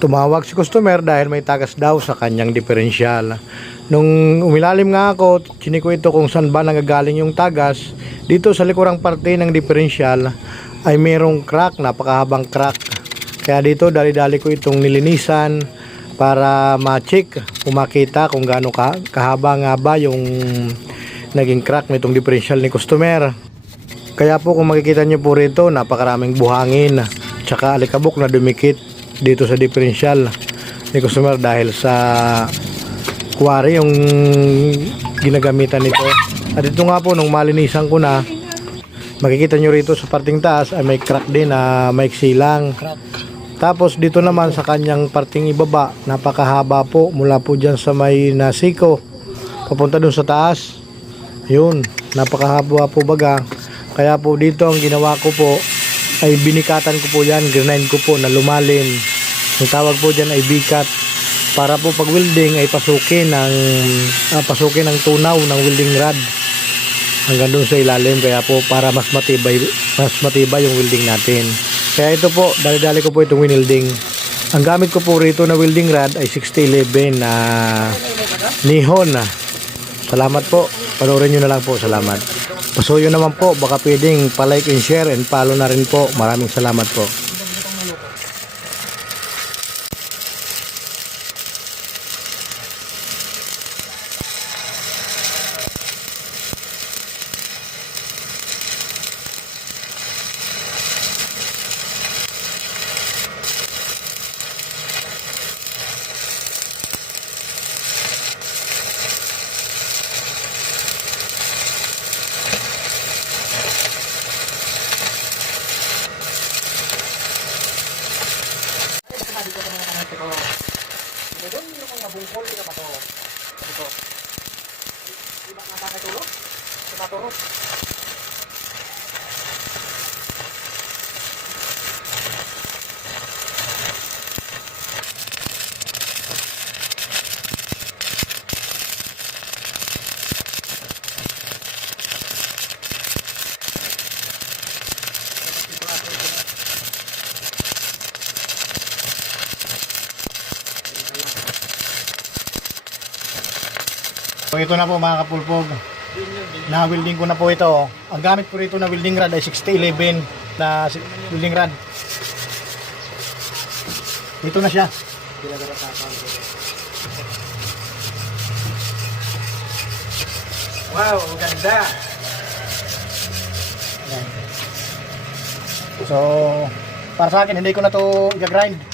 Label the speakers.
Speaker 1: Tumawag si customer dahil may tagas daw sa kanyang diferensyal. Nung umilalim nga ako, chiniko ito kung saan ba nanggagaling yung tagas. Dito sa likurang parte ng diferensyal ay mayroong crack, napakahabang crack. Kaya dito dali-dali ko itong nilinisan para ma-check, kung kung gaano ka, kahaba nga ba yung naging crack nitong differential ni customer. Kaya po kung makikita nyo po rito, napakaraming buhangin, tsaka alikabok na dumikit dito sa differential ni customer dahil sa kuwari yung ginagamitan nito. At ito nga po, nung malinisan ko na, makikita nyo rito sa parting taas ay may crack din na maiksi lang. Tapos dito naman sa kanyang parting ibaba, napakahaba po mula po dyan sa may nasiko papunta dun sa taas. Yun, napakahaba po baga. Kaya po dito ang ginawa ko po ay binikatan ko po yan, grind ko po na lumalim. Ang tawag po dyan ay bikat para po pag welding ay pasukin ng ah, pasukin ng tunaw ng welding rod hanggang doon sa ilalim kaya po para mas matibay mas matibay yung welding natin. Kaya ito po, dali-dali ko po itong winelding. Ang gamit ko po rito na welding rod ay 6011 na Nihon. Salamat po. Panoorin nyo na lang po. Salamat. Pasuyo naman po. Baka pwedeng palike and share and follow na rin po. Maraming salamat po. bungkol ka ba patuh Kita Di ba nakakatulog? kita turun. So ito na po mga kapulpog. Na-welding ko na po ito. Ang gamit ko rito na welding rod ay 6011 na welding rod. Ito na siya.
Speaker 2: Wow, ganda.
Speaker 1: So, para sa akin, hindi ko na to i-grind.